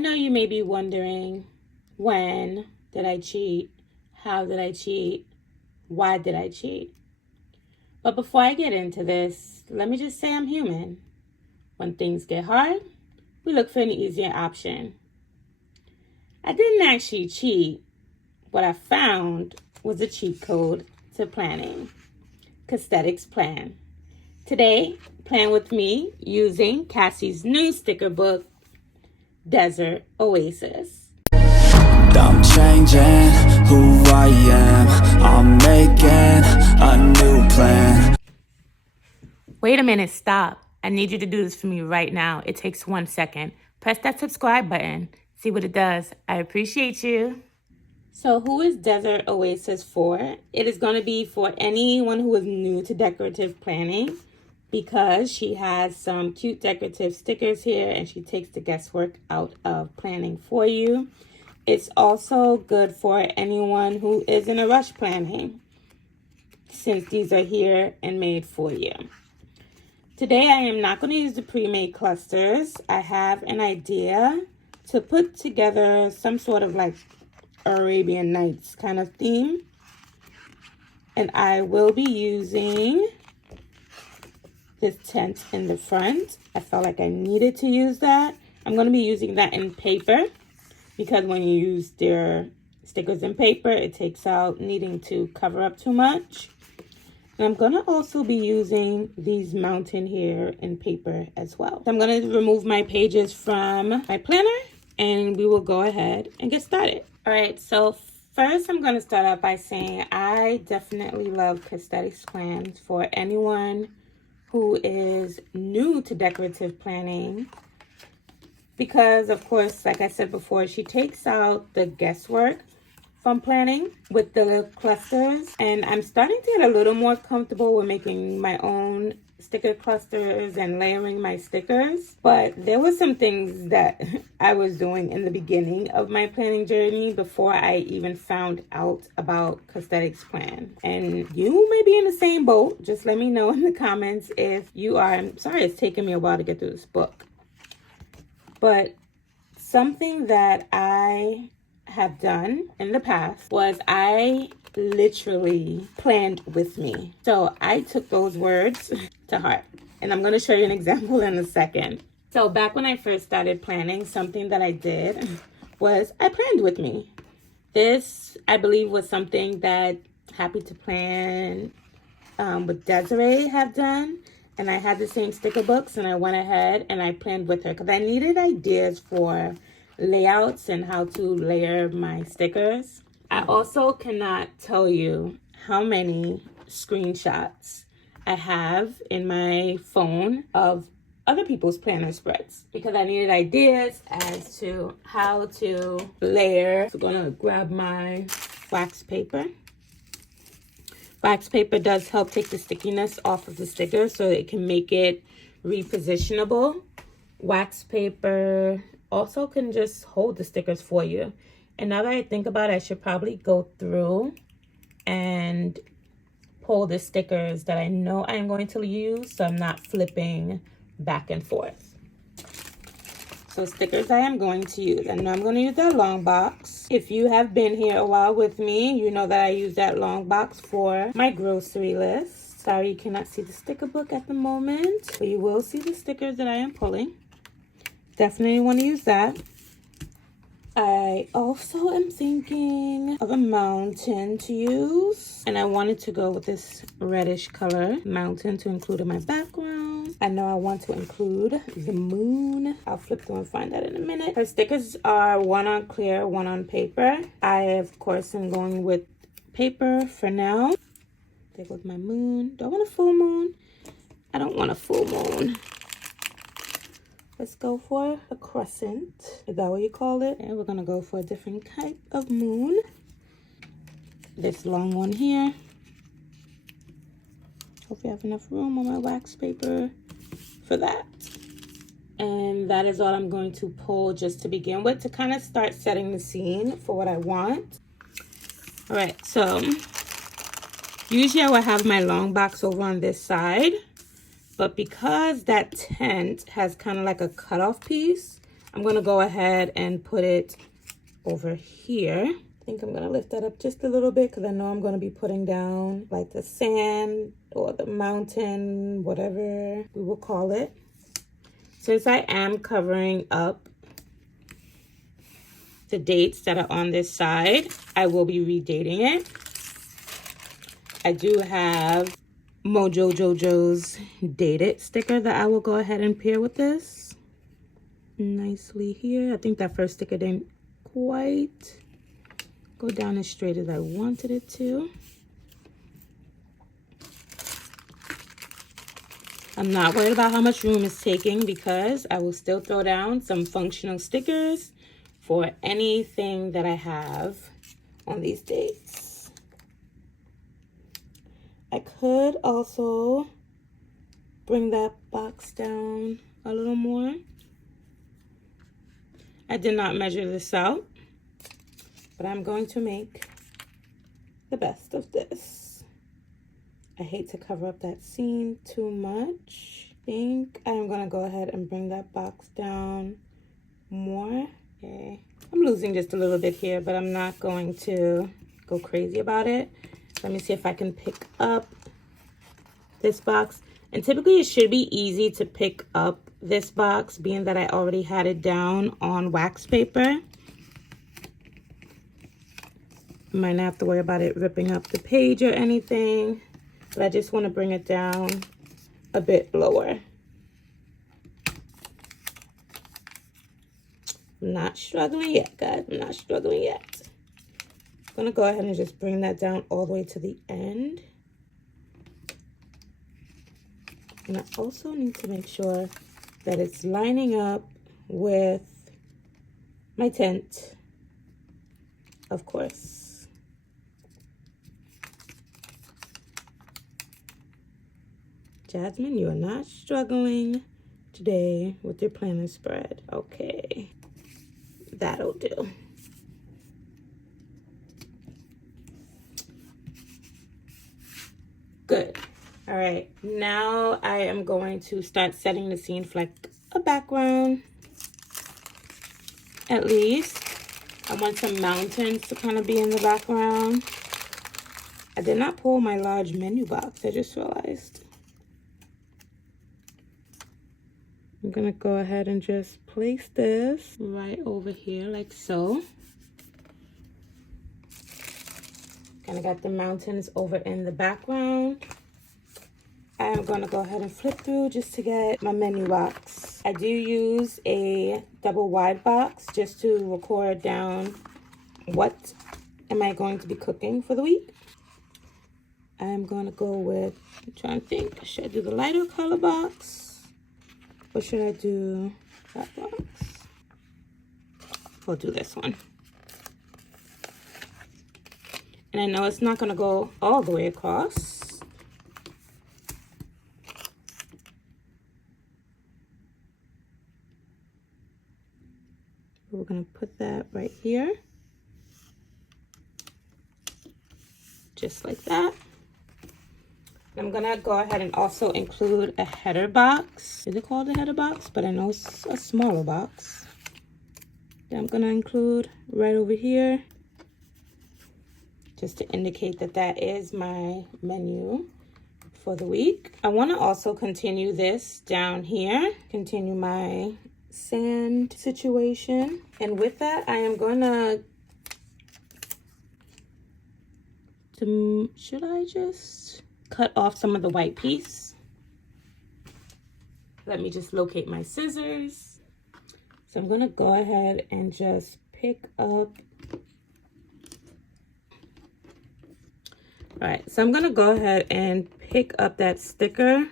know you may be wondering, when did I cheat? How did I cheat? Why did I cheat? But before I get into this, let me just say I'm human. When things get hard, we look for an easier option. I didn't actually cheat. What I found was a cheat code to planning. Cassthetic Plan. Today, plan with me using Cassie's new sticker book, Desert Oasis. I'm changing who I am. I'm making a new plan. Wait a minute, stop. I need you to do this for me right now. It takes 1 second. Press that subscribe button. See what it does. I appreciate you. So who is Desert Oasis for? It is going to be for anyone who is new to decorative planning, because she has some cute decorative stickers here and she takes the guesswork out of planning for you. It's also good for anyone who is in a rush planning, since these are here and made for you. Today I am not going to use the pre-made clusters. I have an idea to put together some sort of like Arabian Nights kind of theme. And I will be using this tent in the front. I felt like I needed to use that. I'm going to be using that in paper, because when you use their stickers in paper, it takes out needing to cover up too much. And I'm going to also be using these mountain here in paper as well. So I'm going to remove my pages from my planner and we will go ahead and get started. All right, so first I'm going to start out by saying I definitely love Cassthetic Plans for anyone who is new to decorative planning, because of course, like I said before, she takes out the guesswork from planning with the clusters. And I'm starting to get a little more comfortable with making my own sticker clusters and layering my stickers. But there were some things that I was doing in the beginning of my planning journey before I even found out about Cassthetic Plan. And you may be in the same boat. Just let me know in the comments if you are. I'm sorry it's taken me a while to get through this book. But something that I have done in the past was I literally planned with me. So I took those words to heart, and I'm going to show you an example in a second. So back when I first started planning, something that I did was I planned with me. This, I believe, was something that Happy to Plan with Desiree have done. And I had the same sticker books, and I went ahead and I planned with her because I needed ideas for layouts and how to layer my stickers. I also cannot tell you how many screenshots I have in my phone of other people's planner spreads, because I needed ideas as to how to layer. So I'm gonna grab my wax paper. Wax paper does help take the stickiness off of the sticker so it can make it repositionable. Wax paper also can just hold the stickers for you. And now that I think about it, I should probably go through and pull the stickers that I know I'm going to use, so I'm not flipping back and forth. So stickers I am going to use. I know I'm going to use that long box. If you have been here a while with me, you know that I use that long box for my grocery list. Sorry you cannot see the sticker book at the moment, but you will see the stickers that I am pulling. Definitely want to use that. I also am thinking of a mountain to use, and I wanted to go with this reddish color mountain to include in my background. I know I want to include the moon. I'll flip through and find that in a minute. Her stickers are one on clear, one on paper. I, of course, am going with paper for now. There goes my moon. Do I want a full moon? I don't want a full moon. Let's go for a crescent. Is that what you call it? And we're gonna go for a different type of moon. This long one here. Hope you have enough room on my wax paper for that. And that is all I'm going to pull just to begin with, to kind of start setting the scene for what I want. All right, so usually I will have my long box over on this side. But because that tent has kind of like a cutoff piece, I'm gonna go ahead and put it over here. I think I'm gonna lift that up just a little bit because I know I'm gonna be putting down like the sand or the mountain, whatever we will call it. Since I am covering up the dates that are on this side, I will be redating it. I do have Mojo Jojo's dated sticker that I will go ahead and pair with this nicely here. I think that first sticker didn't quite go down as straight as I wanted it to. I'm not worried about how much room it's taking because I will still throw down some functional stickers for anything that I have on these dates. I could also bring that box down a little more. I did not measure this out, but I'm going to make the best of this. I hate to cover up that seam too much. I think I'm gonna go ahead and bring that box down more. Okay, I'm losing just a little bit here, but I'm not going to go crazy about it. Let me see if I can pick up this box. And typically it should be easy to pick up this box, being that I already had it down on wax paper. Might not have to worry about it ripping up the page or anything, but I just want to bring it down a bit lower. I'm not struggling yet, guys. I'm not struggling yet. I'm gonna go ahead and just bring that down all the way to the end. And I also need to make sure that it's lining up with my tent, of course. Jasmine, you are not struggling today with your planner spread. Okay, that'll do. Good. All right, now I am going to start setting the scene for like a background. At least I want some mountains to kind of be in the background. I did not pull my large menu box, I just realized. I'm gonna go ahead and just place this right over here like so. Kind of got the mountains over in the background. I'm gonna go ahead and flip through just to get my menu box. I do use a double wide box just to record down what am I going to be cooking for the week. I'm gonna go with, I'm trying to think, should I do the lighter color box or should I do that box? We'll do this one. And I know it's not gonna go all the way across. We're gonna put that right here. Just like that. I'm gonna go ahead and also include a header box. Is it called a header box? But I know it's a smaller box. That I'm gonna include right over here. Just to indicate that that is my menu for the week. I wanna also continue this down here. Continue my sand situation. And with that, I am gonna, should I just cut off some of the white piece? Let me just locate my scissors. So I'm gonna go ahead and just pick up. All right, so I'm gonna go ahead and pick up that sticker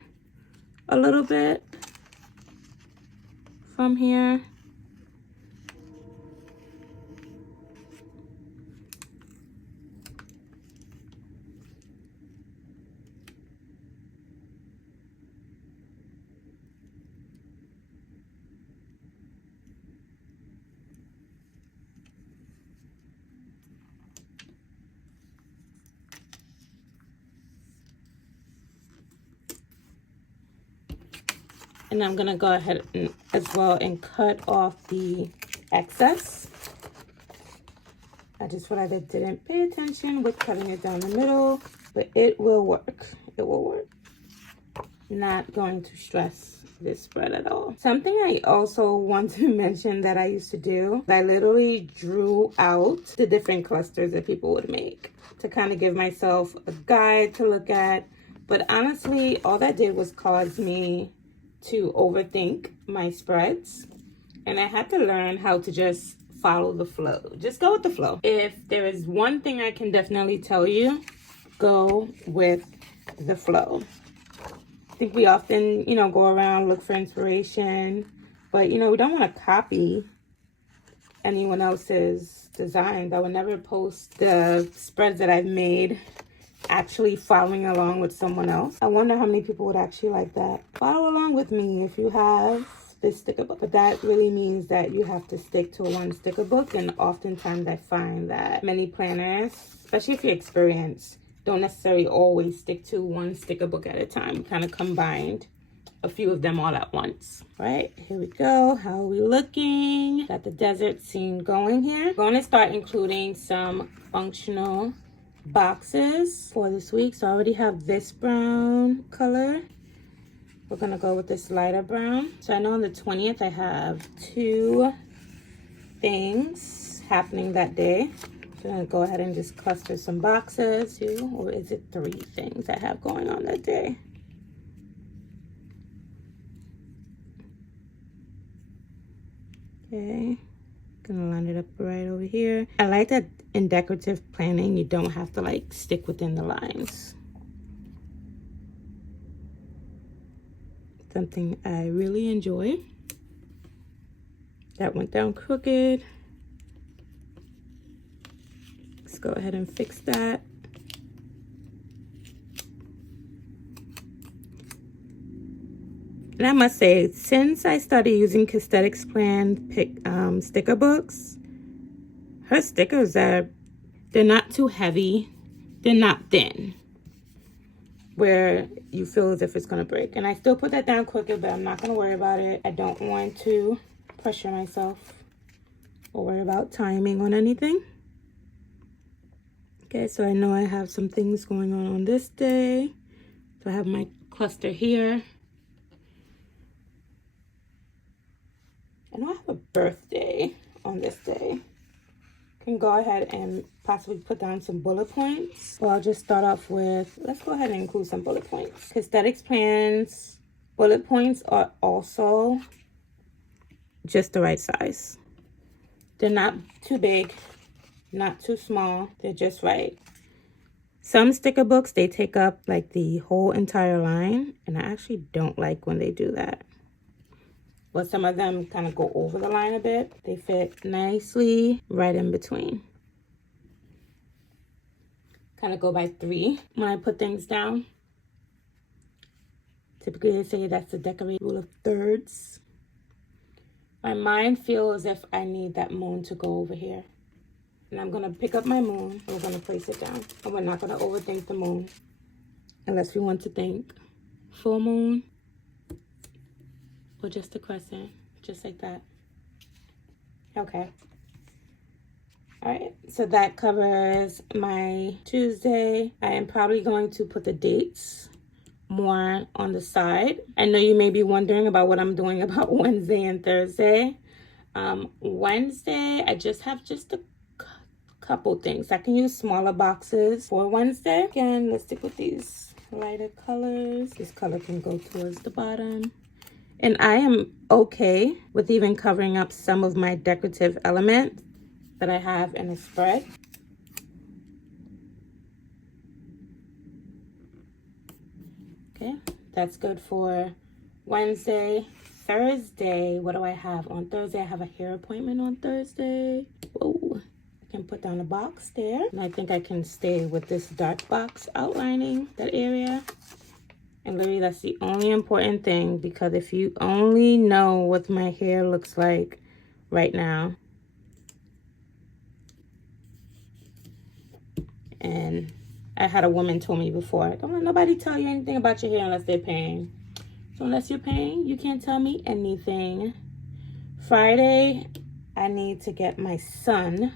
a little bit from here. And I'm gonna go ahead and, as well, and cut off the excess. I just realized I didn't pay attention with cutting it down the middle, but it will work. It will work. Not going to stress this spread at all. Something I also want to mention that I used to do, I literally drew out the different clusters that people would make to kind of give myself a guide to look at. But honestly, all that did was cause me to overthink my spreads. And I had to learn how to just follow the flow. Just go with the flow. If there is one thing I can definitely tell you, go with the flow. I think we often, go around, look for inspiration, but, we don't want to copy anyone else's designs. I would never post the spreads that I've made actually following along with someone else. I wonder how many people would actually like that. Follow along with me if you have this sticker book, but that really means that you have to stick to one sticker book. And oftentimes I find that many planners, especially if you're experienced, don't necessarily always stick to one sticker book at a time. Kind of combined a few of them all at once. All right, here we go. How are we looking? Got the desert scene going here. Going to start including some functional boxes for this week. So I already have this brown color. We're gonna go with this lighter brown. So I know on the 20th I have 2 things happening that day. So I'm gonna go ahead and just cluster some boxes. 2, or is it 3 things I have going on that day? Okay, gonna line it up right over here. I like that in decorative planning, you don't have to like stick within the lines. Something I really enjoy. That went down crooked. Let's go ahead and fix that. And I must say, since I started using Cassthetic Plans sticker books, her stickers they're not too heavy, they're not thin, where you feel as if it's gonna break. And I still put that down crooked, but I'm not gonna worry about it. I don't want to pressure myself or worry about timing on anything. Okay, so I know I have some things going on this day. So I have my cluster here. I know I have a birthday on this day. Can go ahead and possibly put down some bullet points. So I'll just start off with, let's go ahead and include some bullet points. Cassthetic Plans bullet points are also just the right size. They're not too big, not too small. They're just right. Some sticker books, they take up like the whole entire line, and I actually don't like when they do that. But some of them kind of go over the line a bit. They fit nicely right in between. Kind of go by 3 when I put things down. Typically they say that's the decorating rule of thirds. My mind feels as if I need that moon to go over here. And I'm going to pick up my moon and we're going to place it down. And we're not going to overthink the moon unless we want to think full moon or just a crescent, just like that. Okay. All right, so that covers my Tuesday. I am probably going to put the dates more on the side. I know you may be wondering about what I'm doing about Wednesday and Thursday. Wednesday, I just have a couple things. I can use smaller boxes for Wednesday. Again, let's stick with these lighter colors. This color can go towards the bottom. And I am okay with even covering up some of my decorative elements that I have in a spread. Okay, that's good for Wednesday. Thursday, what do I have on Thursday? I have a hair appointment on Thursday. Whoa, I can put down a box there. And I think I can stay with this dark box outlining that area. And literally, that's the only important thing, because if you only know what my hair looks like right now, and I had a woman told me before, don't let nobody tell you anything about your hair unless they're paying. So unless you're paying, you can't tell me anything. Friday, I need to get my son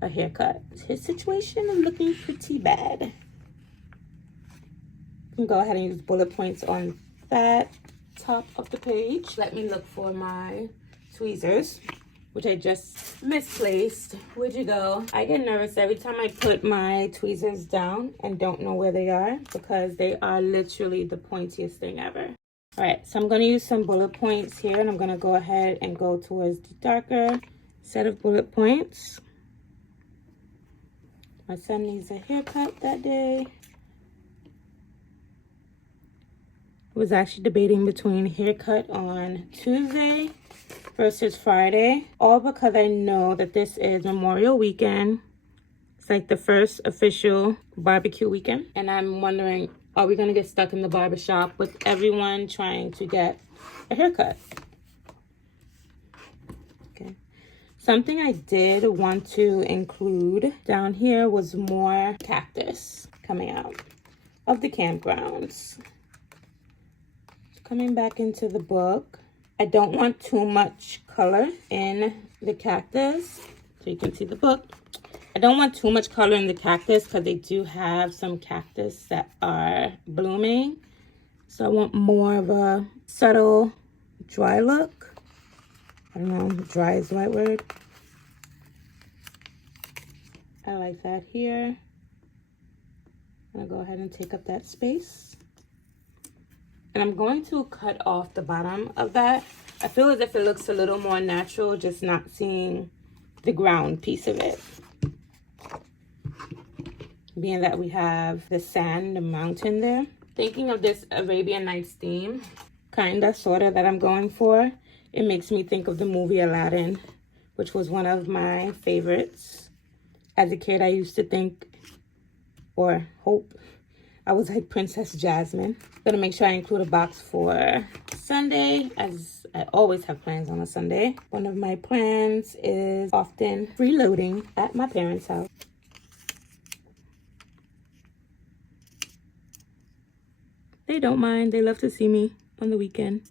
a haircut. His situation is looking pretty bad. You can go ahead and use bullet points on that top of the page. Let me look for my tweezers, which I just misplaced. Where'd you go? I get nervous every time I put my tweezers down and don't know where they are, because they are literally the pointiest thing ever. All right, so I'm going to use some bullet points here, and I'm going to go ahead and go towards the darker set of bullet points. My son needs a haircut that day. I was actually debating between haircut on Tuesday versus Friday, all because I know that this is Memorial Weekend. It's like the first official barbecue weekend, and I'm wondering, are we gonna get stuck in the barbershop with everyone trying to get a haircut? Okay. Something I did want to include down here was more cactus coming out of the campgrounds. Coming back into the book. I don't want too much color in the cactus, so you can see the book. I don't want too much color in the cactus because they do have some cactus that are blooming. So I want more of a subtle, dry look. I don't know, dry is the right word. I like that here. I'm gonna go ahead and take up that space. And I'm going to cut off the bottom of that. I feel as if it looks a little more natural, just not seeing the ground piece of it. Being that we have the sand, the mountain there. Thinking of this Arabian Nights theme, kinda, sorta, that I'm going for, it makes me think of the movie Aladdin, which was one of my favorites. As a kid, I used to think, or hope, I was like Princess Jasmine. Gonna make sure I include a box for Sunday, as I always have plans on a Sunday. One of my plans is often freeloading at my parents' house. They don't mind. They love to see me on the weekend.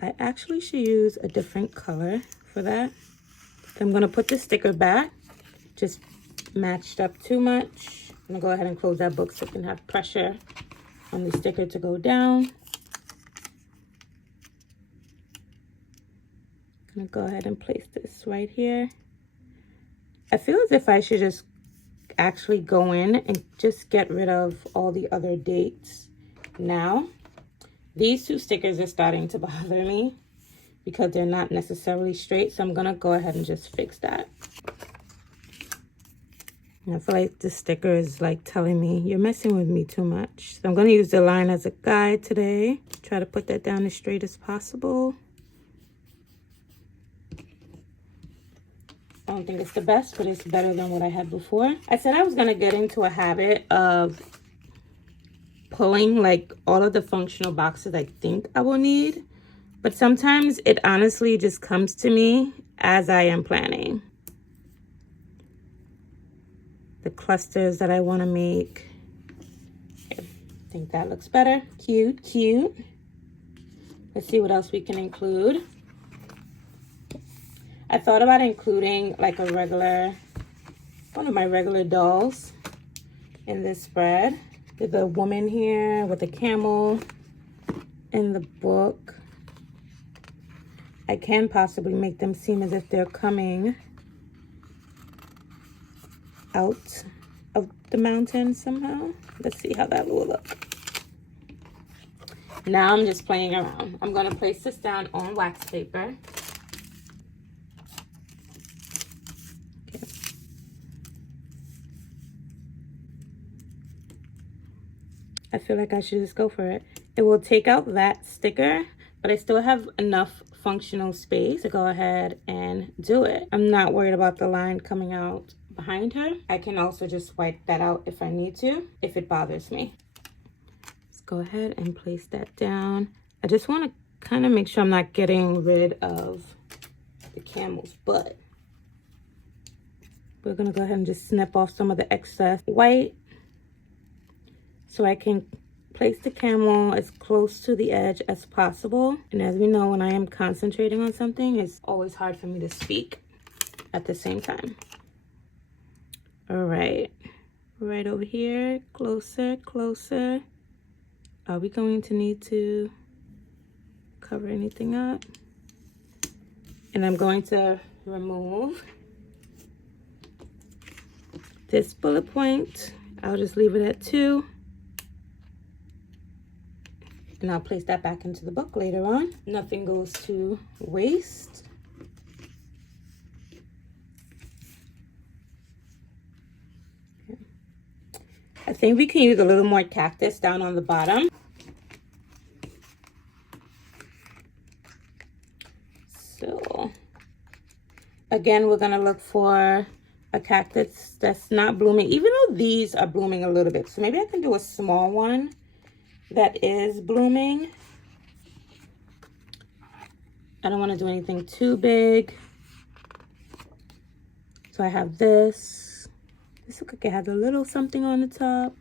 I actually should use a different color for that. I'm gonna put the sticker back. Just matched up too much. I'm gonna go ahead and close that book so it can have pressure on the sticker to go down. I'm gonna go ahead and place this right here. I feel as if I should just actually go in and just get rid of all the other dates now. These two stickers are starting to bother me because they're not necessarily straight, so I'm gonna go ahead and just fix that. I feel like this sticker is like telling me, you're messing with me too much. So I'm going to use the line as a guide today. Try to put that down as straight as possible. I don't think it's the best, but it's better than what I had before. I said I was going to get into a habit of pulling like all of the functional boxes I think I will need. But sometimes it honestly just comes to me as I am planning. The clusters that I want to make. Okay. I think that looks better. Cute, cute. Let's see what else we can include. I thought about including like a regular, one of my regular dolls in this spread. There's a woman here with a camel in the book. I can possibly make them seem as if they're coming out of the mountain somehow. Let's see how that will look. Now I'm just playing around. I'm going to place this down on wax paper. Okay. I feel like I should just go for it. It will take out that sticker, but I still have enough functional space to go ahead and do it. I'm not worried about the line coming out behind her. I can also just wipe that out if I need to, if it bothers me. Let's go ahead and place that down. I just want to kind of make sure I'm not getting rid of the camel's butt. We're going to go ahead and just snip off some of the excess white so I can place the camera as close to the edge as possible. And as we know, when I am concentrating on something, it's always hard for me to speak at the same time. All right, right over here, closer, closer. Are we going to need to cover anything up? And I'm going to remove this bullet point. I'll just leave it at 2. And I'll place that back into the book later on. Nothing goes to waste. Okay. I think we can use a little more cactus down on the bottom. So, again, we're gonna look for a cactus that's not blooming, even though these are blooming a little bit. So maybe I can do a small one that is blooming. I don't want to do anything too big. So I have this. This looks like it has a little something on the top,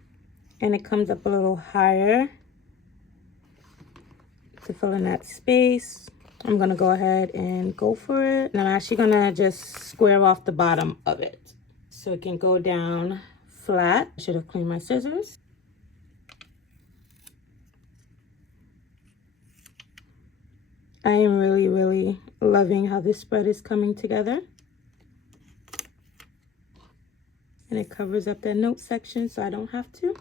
and it comes up a little higher to fill in that space. I'm gonna go ahead and go for it. And I'm actually gonna just square off the bottom of it so it can go down flat. I should have cleaned my scissors. I am really, really loving how this spread is coming together. And it covers up that note section so I don't have to.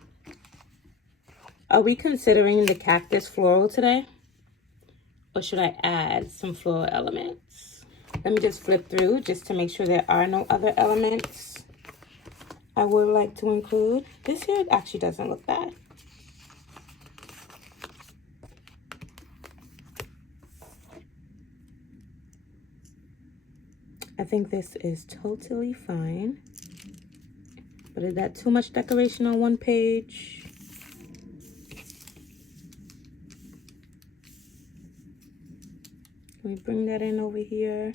Are we considering the cactus floral today? Or should I add some floral elements? Let me just flip through just to make sure there are no other elements I would like to include. This here actually doesn't look bad. I think this is totally fine. But is that too much decoration on one page? Can we bring that in over here?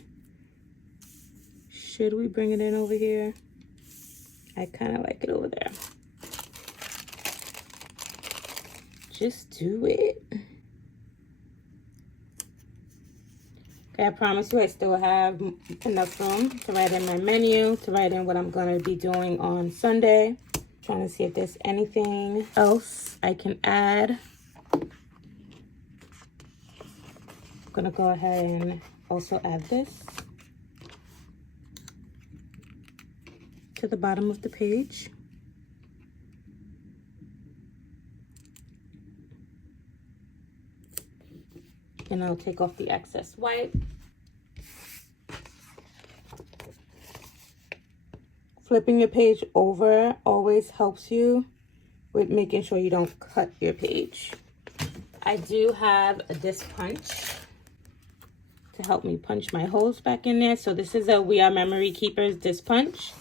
Should we bring it in over here? I kind of like it over there. Just do it. Okay, I promise you I still have enough room to write in my menu, to write in what I'm going to be doing on Sunday. Trying to see if there's anything else I can add. I'm gonna go ahead and also add this to the bottom of the page. And I'll take off the excess white. Flipping your page over always helps you with making sure you don't cut your page. I do have a disc punch to help me punch my holes back in there. So this is a We Are Memory Keepers disc punch.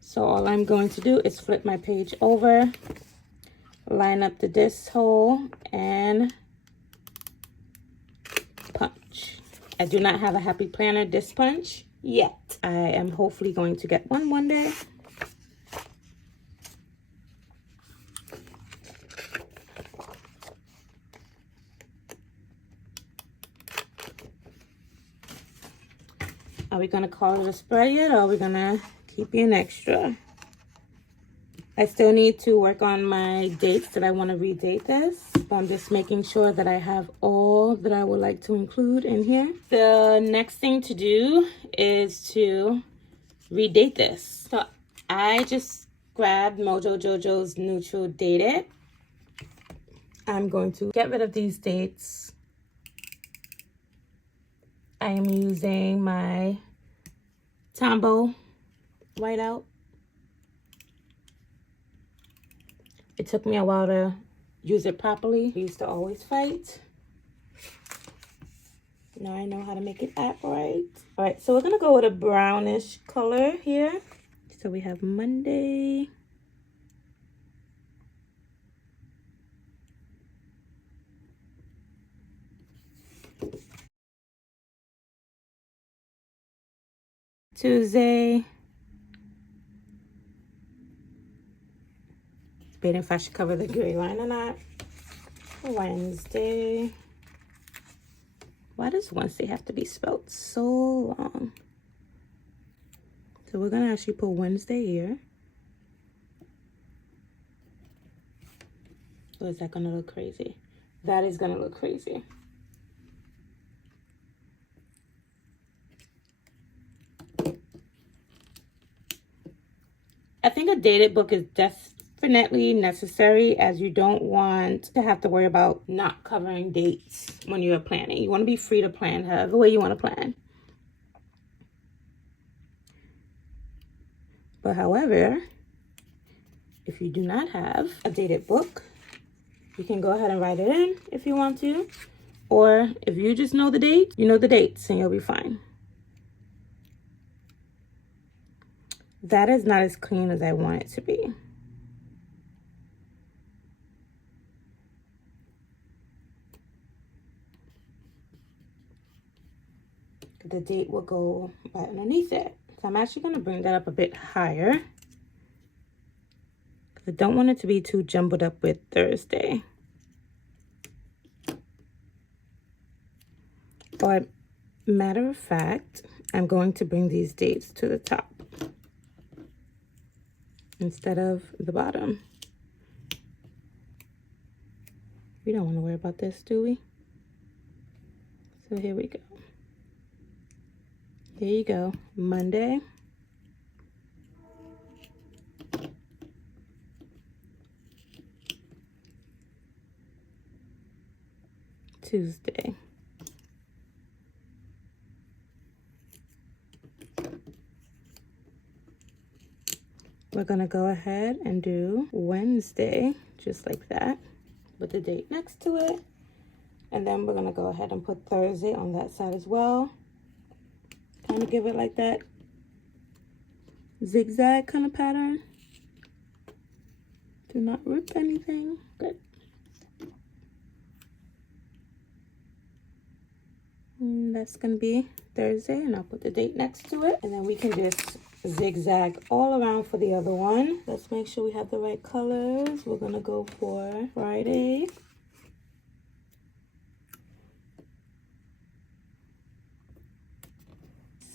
So all I'm going to do is flip my page over, line up the disc hole, and punch. I do not have a Happy Planner disc punch yet. I am hopefully going to get one day. Are we gonna call it a spread yet, or are we gonna keep you an extra? I still need to work on my dates that I want to redate this. But I'm just making sure that I have all that I would like to include in here. The next thing to do is to redate this. So I just grabbed Mojo Jojo's Neutral Dated. I'm going to get rid of these dates. I am using my Tombow whiteout. It took me a while to use it properly. I used to always fight. Now I know how to make it act right. All right, so we're gonna go with a brownish color here. So we have Monday. Tuesday. debating if I should cover the gray line or not. Wednesday. Why does Wednesday have to be spelled so long? So we're gonna actually put Wednesday here. Or is that gonna look crazy? That is gonna look crazy. I think a dated book is definitely necessary, as you don't want to have to worry about not covering dates when you're planning. You want to be free to plan however way you want to plan. But however, if you do not have a dated book, you can go ahead and write it in if you want to. Or if you just know the date, you know the dates and you'll be fine. That is not as clean as I want it to be. The date will go right underneath it. So I'm actually going to bring that up a bit higher, because I don't want it to be too jumbled up with Thursday. But matter of fact, I'm going to bring these dates to the top instead of the bottom. We don't want to worry about this, do we? So here we go. Here you go. Monday. Tuesday. We're going to go ahead and do Wednesday, just like that, with the date next to it. And then we're going to go ahead and put Thursday on that side as well. Kind of give it like that zigzag kind of pattern. Do not rip anything. Good. And that's going to be Thursday, and I'll put the date next to it. And then we can just zigzag all around for the other one. Let's make sure we have the right colors. We're going to go for Friday.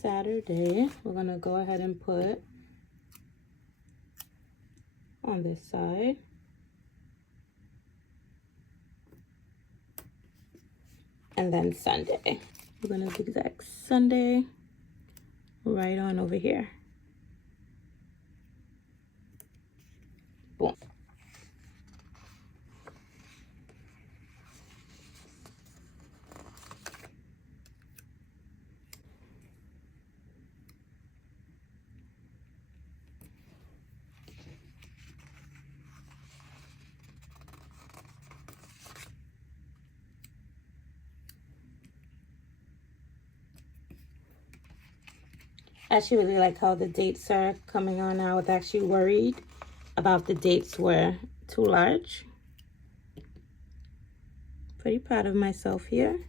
Saturday, we're going to go ahead and put on this side. And then Sunday. We're going to zigzag Sunday right on over here. Boom. I actually really like how the dates are coming on. I was actually worried about the dates were too large. Pretty proud of myself here.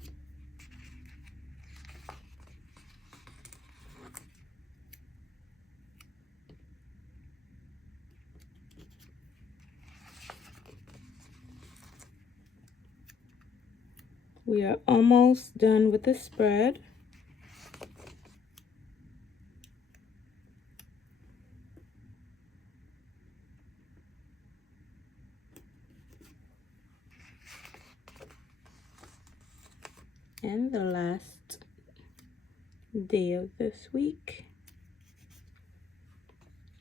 We are almost done with the spread. And the last day of this week,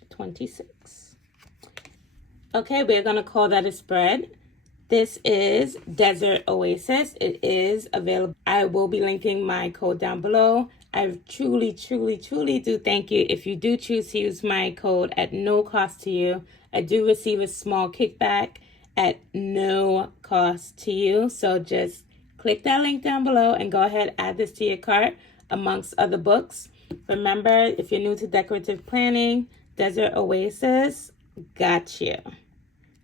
26. Okay, we're gonna call that a spread. This is Desert Oasis. It is available. I will be linking my code down below. I truly do thank you if you do choose to use my code at no cost to you. I do receive a small kickback at no cost to you. So just click that link down below and go ahead, add this to your cart amongst other books. Remember, if you're new to decorative planning, Desert Oasis got you.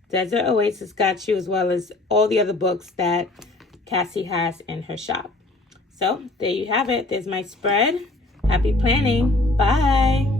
Desert Oasis got you, as well as all the other books that Cassie has in her shop. So there you have it. There's my spread. Happy planning. Bye.